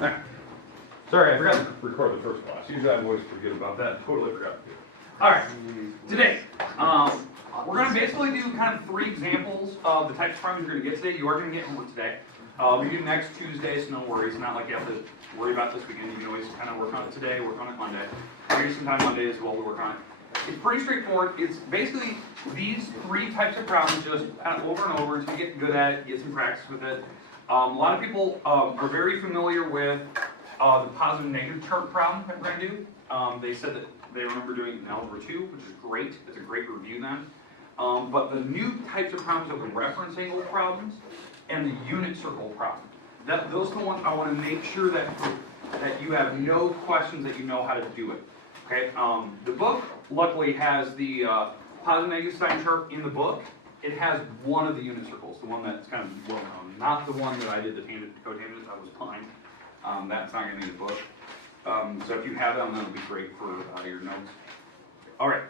Alright. Sorry, I forgot to record the first class. Usually I always forget about that. Totally forgot to do it. Alright, today, we're going to basically do kind of 3 examples of the types of problems you're going to get today. You are going to get homework today. We do next Tuesday, so no worries. It's not like you have to worry about this weekend. You can always kind of work on it today, work on it Monday. Maybe sometime Monday as well to work on it. It's pretty straightforward. It's basically these 3 types of problems just kind of over and over until you get good at it, get some practice with it. A lot of people are very familiar with the positive and negative chart problem that we're going to do. They said that they remember doing it in Algebra 2, which is great. It's a great review then. But the new types of problems are the reference angle problems and the unit circle problem. Those are the ones I want to make sure that you have no questions, that you know how to do it. Okay. The book luckily has the positive and negative sign chart in the book. It has one of the unit circles, the one that's kind of well known, not the one that I did the tangent to cotangent. That was fine. That's not going to be in the book. So if you have that, that'll be great for your notes. All right.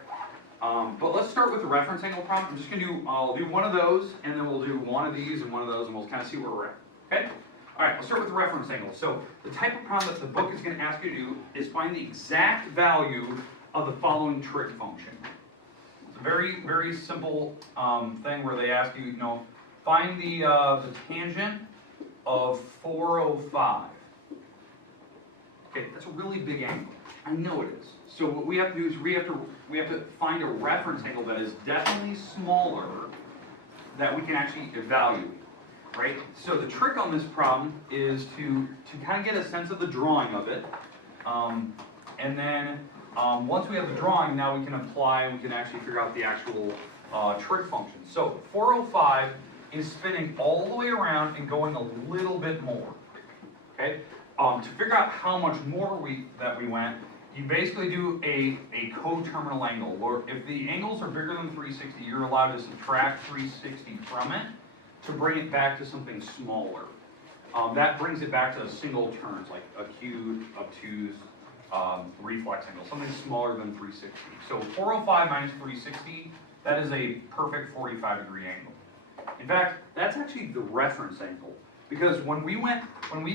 But let's start with the reference angle problem. I'm just going to do, I'll do one of those, and then we'll do one of these and one of those, and we'll kind of see where we're at. Okay? All right, let's start with the reference angle. So the type of problem that the book is going to ask you to do is find the exact value of the following trig function. It's a very, very simple thing where they ask you, find the tangent of 405. Okay, that's a really big angle. I know it is. So what we have to do is we have to find a reference angle that is definitely smaller that we can actually evaluate, right? So the trick on this problem is to kind of get a sense of the drawing of it, and then once we have the drawing, now we can apply and we can actually figure out the actual trig function. So 405 is spinning all the way around and going a little bit more. Okay. To figure out how much more we went, you basically do a coterminal angle, where if the angles are bigger than 360, you're allowed to subtract 360 from it to bring it back to something smaller. That brings it back to single terms, like acute, obtuse, reflex angle, something smaller than 360. So 405 minus 360, that is a perfect 45-degree angle. In fact, that's actually the reference angle. Because when we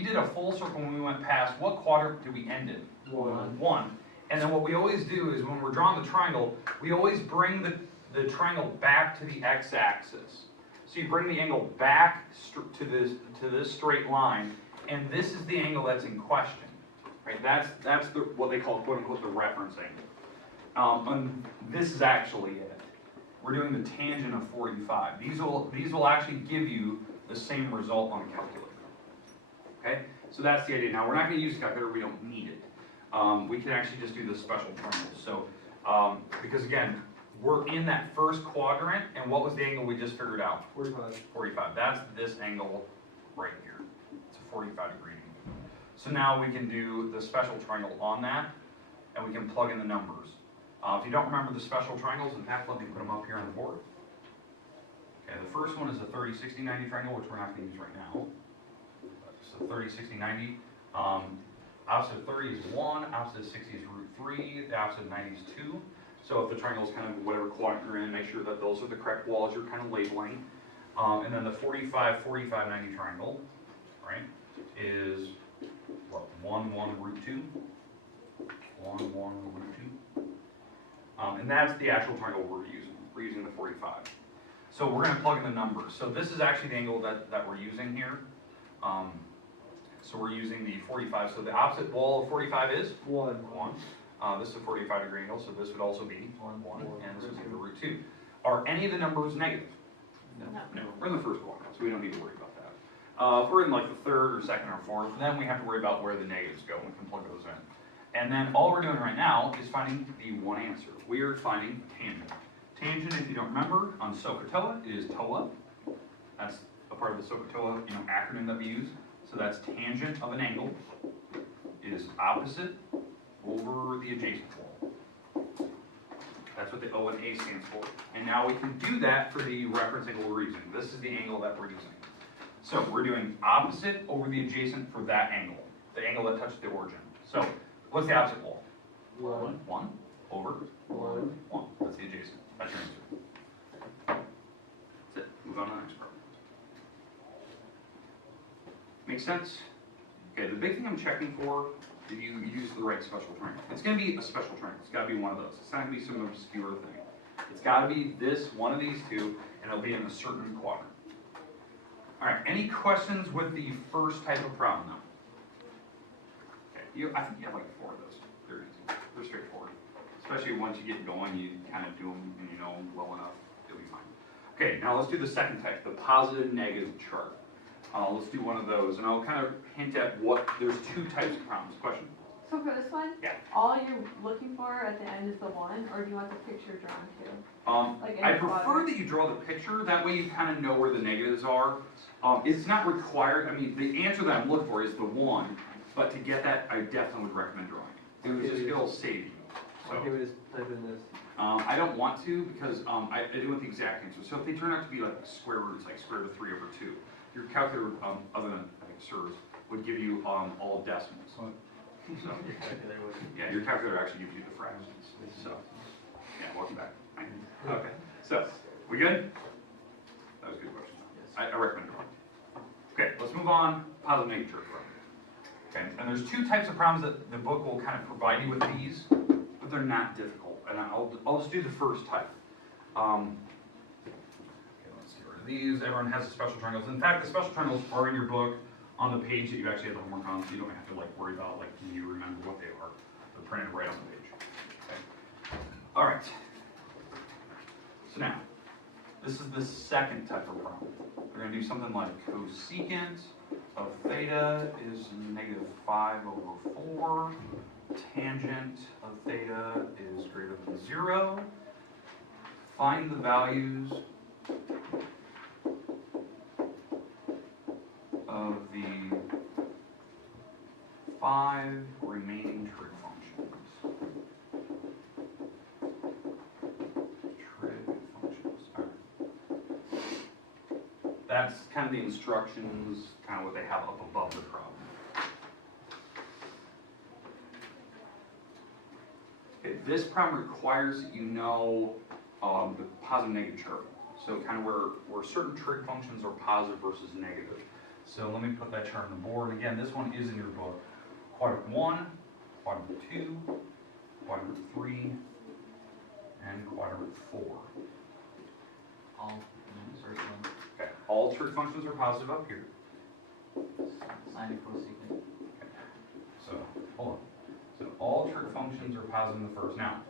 did a full circle, when we went past, what quadrant did we end in? 1. And then what we always do is when we're drawing the triangle, we always bring the triangle back to the x-axis. So you bring the angle back to this straight line, and this is the angle that's in question. Right? That's what they call, quote unquote, the reference angle. And this is actually it. We're doing the tangent of 45. These will actually give you the same result on a calculator. Okay? So that's the idea. Now, we're not going to use a calculator. We don't need it. We can actually just do the special triangles. So, because again, we're in that first quadrant, and what was the angle we just figured out? 45. 45. That's this angle right here. It's a 45-degree angle. So now we can do the special triangle on that, and we can plug in the numbers. If you don't remember the special triangles, in fact, let me put them up here on the board. Okay, the first one is a 30, 60, 90 triangle, which we're not going to use right now. So 30, 60, 90. Opposite of 30 is 1, opposite of 60 is root 3, the opposite of 90 is 2. So if the triangle is kind of whatever quadrant you're in, make sure that those are the correct walls you're kind of labeling. And then the 45, 45, 90 triangle, right, is what, 1, 1, root 2. 1, 1, root 2. And that's the actual triangle we're using. We're using the 45. So we're going to plug in the numbers. So this is actually the angle that we're using here. So we're using the 45. So the opposite wall of 45 is? 1. This is a 45-degree angle, so this would also be 1. And this would be the root 2. Are any of the numbers negative? No. We're in the first quadrant, so we don't need to worry about that. If we're in like the third or second or fourth, then we have to worry about where the negatives go, and we can plug those in. And then all we're doing right now is finding the one answer. We are finding tangent. Tangent, if you don't remember, on SOHCAHTOA is TOA. That's a part of the SOHCAHTOA acronym that we use. So that's tangent of an angle is opposite over the adjacent wall. That's what the O and A stands for. And now we can do that for the reference angle we're using. This is the angle that we're using. So we're doing opposite over the adjacent for that angle, the angle that touches the origin. So what's the opposite wall? 1 over 1. That's the adjacent. That's your answer. Make sense? Okay, the big thing I'm checking for is you use the right special triangle. It's going to be a special triangle. It's got to be one of those. It's not going to be some obscure thing. It's got to be this, one of these two, and it'll be in a certain quadrant. All right, any questions with the first type of problem, though? Okay, I think you have like 4 of those. They're easy. They're straightforward. Especially once you get going, you kind of do them and you know them well enough, you'll be fine. Okay, now let's do the second type, the positive-negative chart. Let's do one of those, and I'll kind of hint at what, there's 2 types of problems. Question? So for this one, Yeah. all you're looking for at the end is the 1, or do you want the picture drawn too? Like in I the prefer quadrant? that you draw the picture, that way you kind of know where the negatives are. It's not required, I mean, the answer that I'm looking for is the 1, but to get that, I definitely would recommend drawing it. It was just, it'll save you. So. Okay, we just type in this. I don't want to because I do want the exact answer. So if they turn out to be like square roots, like square root of 3/2, your calculator, other than I think serves, would give you all decimals. So yeah, your calculator actually gives you the fractions. So yeah, welcome back. Okay, so we good? That was a good question. I recommend drawing. Okay, let's move on. Positive negative chart problem. Okay, and there's 2 types of problems that the book will kind of provide you with these, but they're not difficult. And I'll just do the first type. Okay, let's get rid of these. Everyone has the special triangles. In fact, the special triangles are in your book on the page that you actually have the homework on, so you don't have to like worry about like can you remember what they are. They're printed right on the page. Okay. All right. So now, this is the second type of problem. We're going to do something like cosecant of theta is -5/4. Tangent of theta is greater than 0. Find the values of the 5 remaining trig functions. Trig functions. All right. That's kind of the instructions, kind of what they have up above the problem. Okay, this problem requires that you know the positive-negative chart. So kind of where certain trig functions are positive versus negative. So let me put that chart on the board. And again, this one is in your book. Quadrant 1, quadrant 2, quadrant 3, and quadrant 4. All first one. Okay, all trig functions are positive up here. Sine and cosecant. Okay. So, hold on. So all trig functions are positive in the first. Now,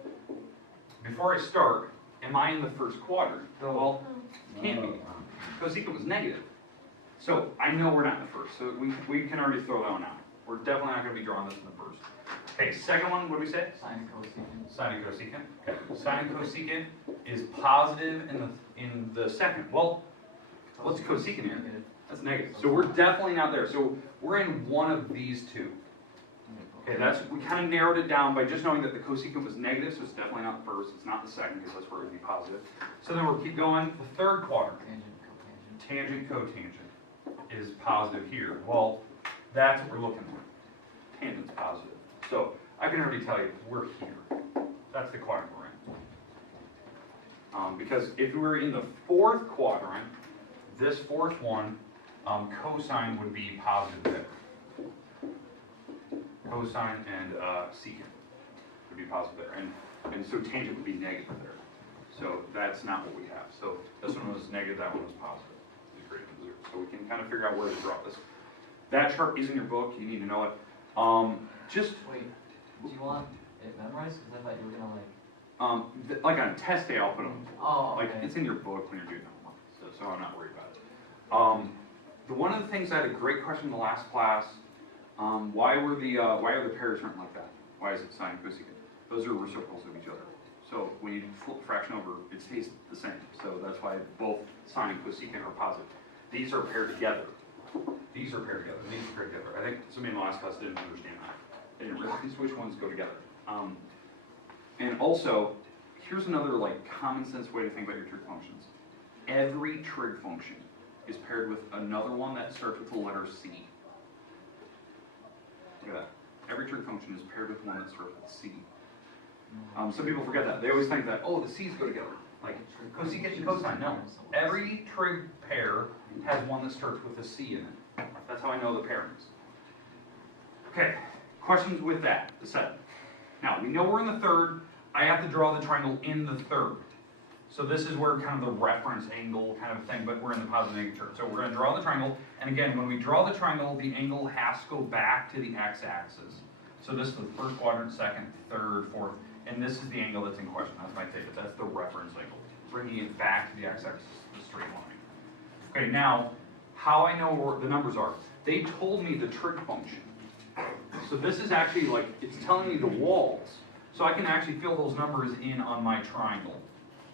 before I start, am I in the first quadrant? Well, can't be. Cosecant was negative. So I know we're not in the first. So we can already throw that one out. We're definitely not going to be drawing this in the first. Okay, second one, what do we say? Sine and cosecant. Sine and cosecant. Okay. Sine and cosecant is positive in the second. Well, what's cosecant here? Negative. That's negative. So we're definitely not there. So we're in one of these 2. Okay, we kind of narrowed it down by just knowing that the cosecant was negative, so it's definitely not the first, it's not the second, because that's where it would be positive. So then we'll keep going. The third quadrant, Tangent, cotangent. tangent, cotangent, is positive here. Well, that's what we're looking for. Tangent's positive. So I can already tell you, we're here. That's the quadrant we're in. Because if we were in the 4th quadrant, this 4th one, cosine would be positive there. Cosine and secant would be positive there, and so tangent would be negative there. So that's not what we have. So this one was negative, that one was positive. It's greater than 0. So we can kind of figure out where to draw this. That chart is in your book. You need to know it. Just wait. Do you want it memorized? Because I thought you were gonna like on a test day, I'll put them. Oh, okay. Like it's in your book when you're doing homework, so I'm not worried about it. One of the things I had a great question in the last class. Why are the pairs written like that? Why is it sine and cosecant? Those are reciprocals of each other. So when you flip the fraction over, it stays the same. So that's why both sine and cosecant are positive. These are paired together. These are paired together. These are paired together. I think somebody in the last class didn't understand that. They didn't realize which ones go together. And also, here's another like common sense way to think about your trig functions. Every trig function is paired with another one that starts with the letter C. Look at that. Every trig function is paired with one that starts with C. Some people forget that. They always think that, oh, the C's go together. Like cosecant and cosine. No. Every trig pair has one that starts with a C in it. That's how I know the pairings. Okay, questions with that, the setup. Now, we know we're in the third. I have to draw the triangle in the third. So this is where kind of the reference angle kind of thing, but we're in the positive negative term. So we're going to draw the triangle, and again, when we draw the triangle, the angle has to go back to the x-axis. So this is the first quadrant, second, third, fourth, and this is the angle that's in question. That's my favorite. That's the reference angle, bringing it back to the x-axis, the straight line. Okay, now, how I know where the numbers are. They told me the trig function. So this is actually like, it's telling me the walls. So I can actually fill those numbers in on my triangle.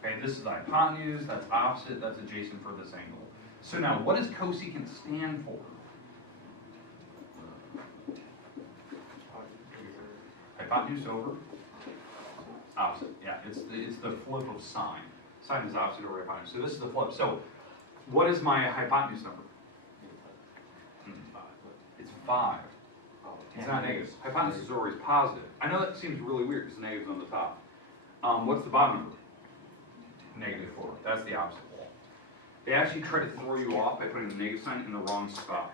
Okay, this is hypotenuse, that's opposite, that's adjacent for this angle. So now, what does cosecant stand for? Hypotenuse over opposite. Yeah, it's the flip of sine. Sine is opposite over hypotenuse. So this is the flip. So what is my hypotenuse number? It's 5. It's not negative. Hypotenuse is always positive. I know that seems really weird because the negative's on the top. What's the bottom number? -4. That's the opposite wall. They actually try to throw you off by putting the negative sign in the wrong spot.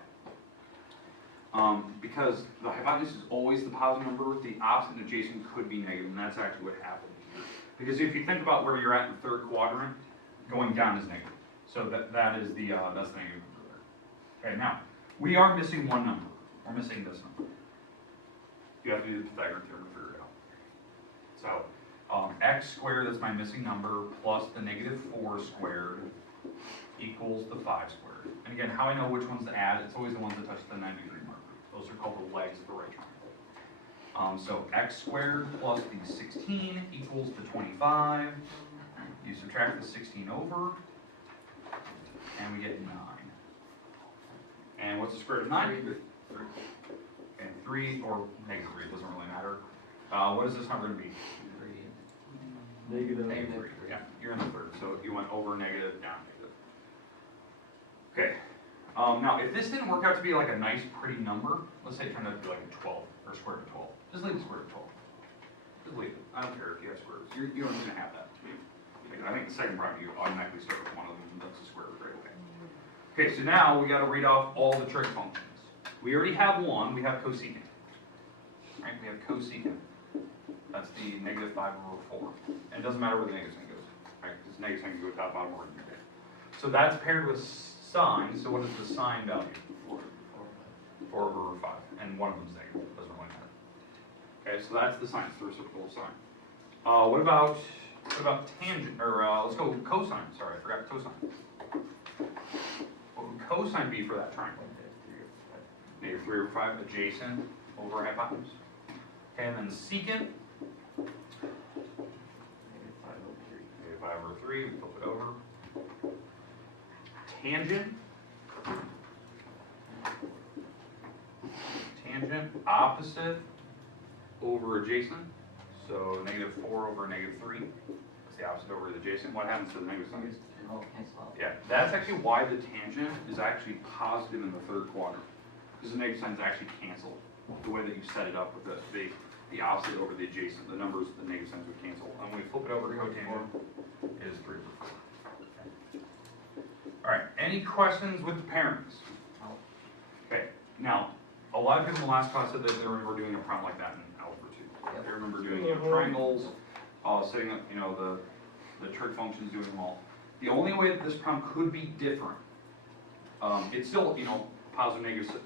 Because the hypotenuse is always the positive number, the opposite and adjacent could be negative, and that's actually what happened here. Because if you think about where you're at in the third quadrant, going down is negative. So that is the that's the negative number there. Okay, now, we are missing one number. We're missing this number. You have to do the Pythagorean theorem to figure it out. So, x squared, that's my missing number, plus the -4 squared equals the 5 squared. And again, how I know which ones to add, it's always the ones that touch the 90-degree marker. Those are called the legs of the right triangle. So x squared plus the 16 equals the 25. You subtract the 16 over, and we get 9. And what's the square root of 9? 3. And 3, or -3, it doesn't really matter. What is this number going to be? Negative. -3. Yeah, you're in the third, so you went over negative, down negative. Okay. Now, if this didn't work out to be like a nice, pretty number, let's say it turned out to be like a 12, or square root of 12. Just leave the square root of 12. Just leave it. I don't care if you have square roots. You don't even have that. I think the second problem, you automatically start with one of them, and that's the square root right away. Okay, so now we got to read off all the trig functions. We already have one. We have cosecant. Right? We have cosecant. That's the -5/4. And it doesn't matter where the negative sign goes. Right? Because negative sign can go top, bottom, or in there. So that's paired with sine. So what is the sine value? 4/5. And one of them's negative. Doesn't really matter. Okay, so that's the sine. It's the reciprocal of sine. What about tangent? Or let's go cosine. Sorry, I forgot cosine. What would cosine be for that triangle? -3/5 adjacent over hypotenuse. Okay, and then secant. -5/3, we flip it over. Tangent. Tangent, opposite over adjacent. So -4 over -3. That's the opposite over the adjacent. What happens to the negative sign? Oh, cancel out. Yeah, that's actually why the tangent is actually positive in the third quadrant. Because the negative signs actually cancel. The way that you set it up with the opposite over the adjacent, the numbers, the negative signs would cancel. And when we flip it over, cotangent is 3/4. All right, any questions with the pairings? Okay, now, a lot of people in the last class said that they remember doing a problem like that in algebra 2. They remember doing triangles, setting up, the trig functions, doing them all. The only way that this problem could be different, it's still, positive negative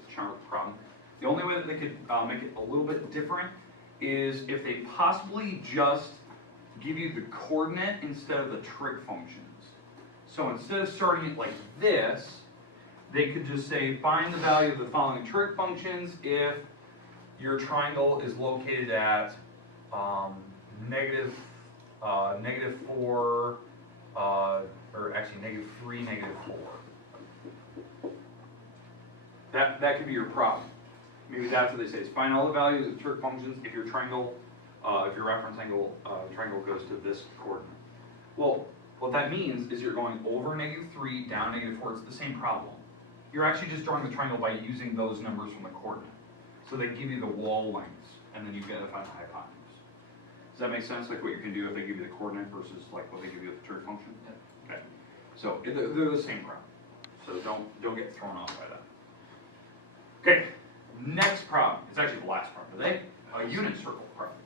problem. The only way that they could make it a little bit different is if they possibly just give you the coordinate instead of the trig functions. So instead of starting it like this, they could just say, find the value of the following trig functions if your triangle is located at -4, or actually -3, -4. That could be your problem. Maybe that's what they say, is find all the values of trig functions if your triangle, if your reference angle triangle goes to this coordinate. Well, what that means is you're going over -3, down -4, it's the same problem. You're actually just drawing the triangle by using those numbers from the coordinate. So they give you the wall lengths, and then you get to find the hypotenuse. Does that make sense, like what you can do if they give you the coordinate versus like what they give you with the trig function? Yep. Okay, so they're the same problem. So don't get thrown off by that. Okay, next problem, it's actually the last problem today, a unit circle problem,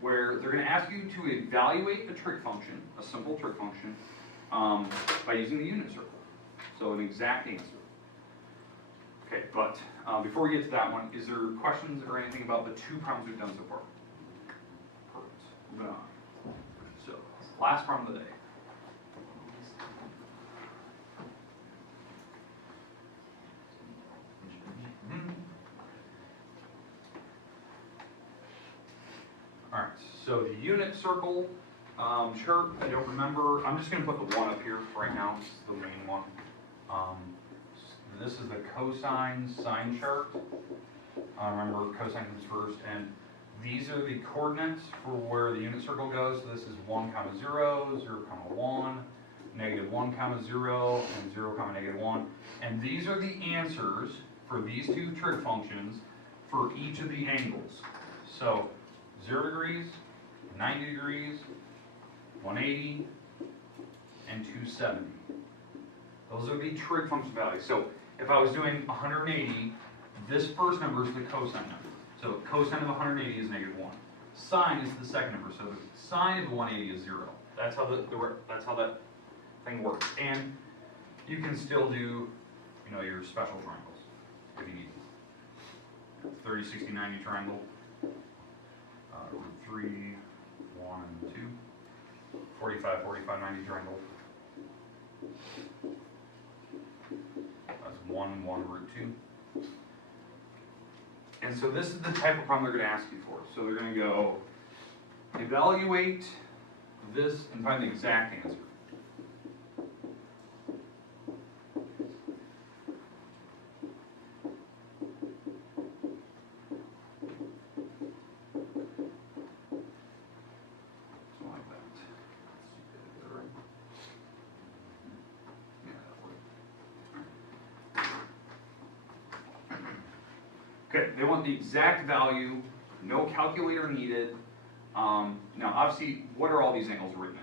where they're going to ask you to evaluate a trig function, a simple trig function, by using the unit circle. So an exact answer. Okay, but before we get to that one, is there questions or anything about the two problems we've done so far? Perfect. Moving on. So, last problem of the day. Alright, so the unit circle chart, I don't remember, I'm just going to put the one up here right now, this is the main one. This is the cosine sine chart. Remember, cosine comes first, and these are the coordinates for where the unit circle goes. So this is 1, 0, 0, 1, -1, 0, and 0, -1. And these are the answers for these two trig functions for each of the angles. So 0 degrees, 90 degrees, 180, and 270. Those are the trig function values. So if I was doing 180, this first number is the cosine number. So cosine of 180 is -1. Sine is the second number. So the sine of 180 is 0. That's how that's how that thing works. And you can still do, your special triangles if you need to. 30, 60, 90 triangle. Root 3, 1, and 2. 45, 45, 90 triangle. That's 1, 1, root 2. And so this is the type of problem they're going to ask you for. So they're going to go evaluate this and find the exact answer. So like that. Let's see if I did that right. Yeah, that worked. Okay, they want the exact value, no calculator needed. Now, obviously, what are all these angles written in?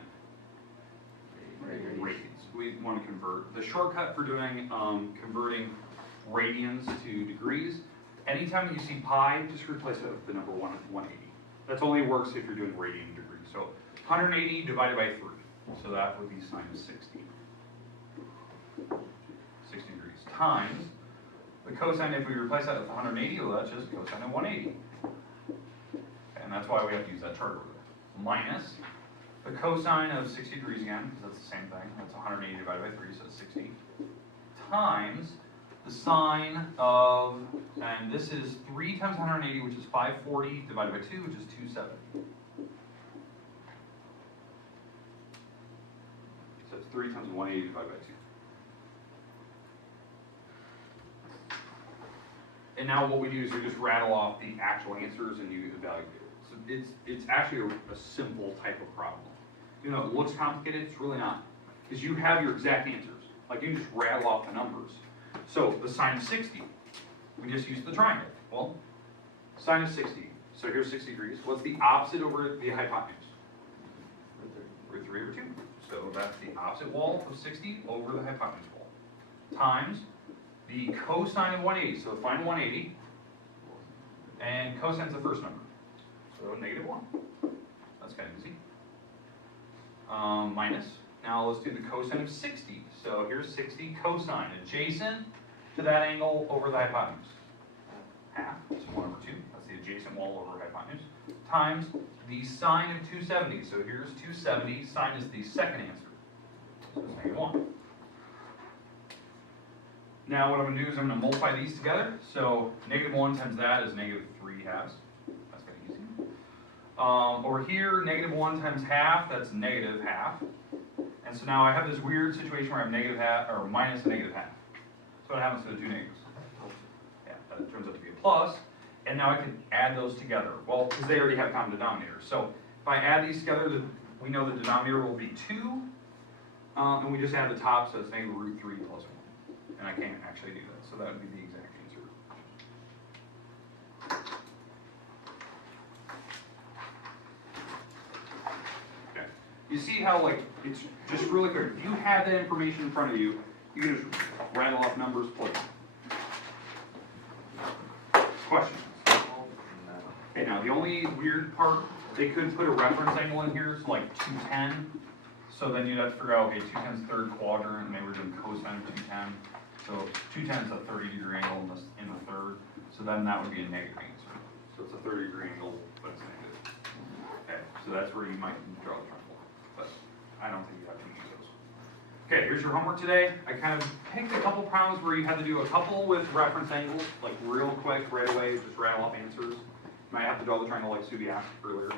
Radians. We want to convert. The shortcut for doing converting radians to degrees, anytime that you see pi, just replace it with the number 180. That only works if you're doing radian degrees. So 180 divided by 3. So that would be sine of 60. 60 degrees times the cosine. If we replace that with 180, well, that's just cosine of 180. And that's why we have to use that chart over there. Minus the cosine of 60 degrees again, because that's the same thing. That's 180 divided by 3, so it's 60. Times the sine of, and this is 3 times 180, which is 540, divided by 2, which is 270. So it's 3 times 180 divided by 2. And now what we do is we just rattle off the actual answers and you evaluate it. So it's actually a simple type of problem. It looks complicated, it's really not. Because you have your exact answers. Like you can just rattle off the numbers. So the sine of 60, we just use the triangle. Well, sine of 60, so here's 60 degrees. What's the opposite over the hypotenuse? Root 3 over 2. So that's the opposite wall of 60 over the hypotenuse wall. Times the cosine of 180, so find 180, and cosine is the first number, so -1. That's kind of easy. Minus, now let's do the cosine of 60, so here's 60 cosine, adjacent to that angle over the hypotenuse. Half, so 1 over 2, that's the adjacent wall over hypotenuse, times the sine of 270, so here's 270, sine is the second answer, so it's -1. Now what I'm going to do is I'm going to multiply these together. So -1 times that is -3 halves. That's kind of easy. Over here, -1 times half, that's -half. And so now I have this weird situation where I have -half, or minus a -half. So what happens to the two negatives? Yeah, that turns out to be a plus. And now I can add those together. Well, because they already have common denominator. So if I add these together, we know the denominator will be 2. And we just add the top, so it's -√3 plus 1. And I can't actually do that, so that would be the exact answer. Okay. You see how, it's just really quick. If you have that information in front of you, you can just rattle off numbers, plug them. Questions? Okay, now the only weird part, they could put a reference angle in here, so like 210. So then you'd have to figure out, okay, 210 is third quadrant, and they were doing cosine of 210. So 210 is a 30-degree angle in the third. So then that would be a negative answer. So it's a 30-degree angle, but it's negative. Okay, so that's where you might draw the triangle. But I don't think you have to use those. Okay, here's your homework today. I kind of picked a couple problems where you had to do a couple with reference angles, like real quick, right away, just rattle off answers. You might have to draw the triangle like Subi asked earlier.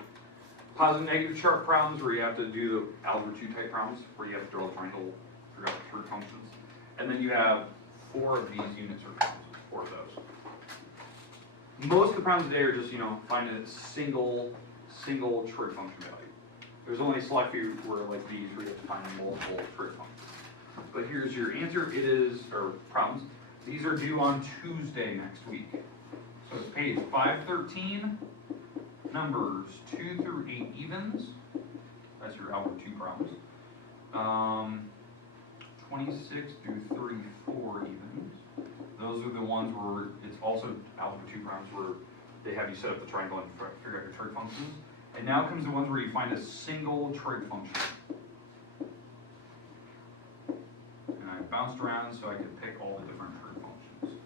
Positive negative chart problems where you have to do the algebra 2 type problems where you have to draw the triangle, figure out the trig functions. And then you have 4 of these unit circle problems, 4 of those. Most of the problems today are just, find a single trig function value. There's only a select few where like these where you have to find multiple trig functions. But here's your answer. It is, or problems. These are due on Tuesday next week. So it's page 513. Numbers 2 through 8 evens. That's your algebra 2 problems. 26 through 34 evens. Those are the ones where it's also algebra 2 problems where they have you set up the triangle and figure out your trig functions. And now comes the ones where you find a single trig function. And I bounced around so I could pick all the different trig functions.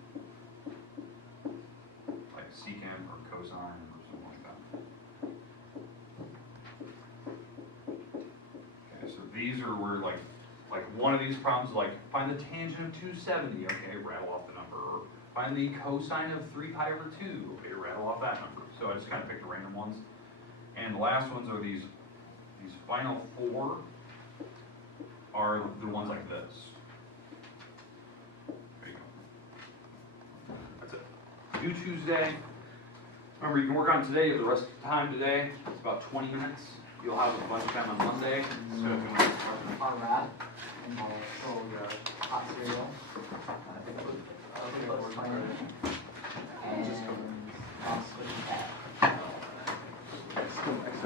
Like secant or cosine or something like that. Okay, so these are where like one of these problems, like find the tangent of 270, okay, rattle off the number. Or find the cosine of 3 pi over 2, okay, rattle off that number. So I just kind of picked the random ones. And the last ones are these final 4 are the ones like this. There you go. That's it. Due Tuesday. Remember, you can work on it today. You have the rest of the time today. It's about 20 minutes. You'll have a bunch of time on Monday. So if you want to start Our wrap, and I'll show your hot cereal. And I'll switch that.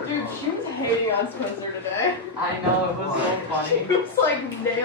Dude, she was hating on Spencer today. I know, it was so funny. She was like, nailed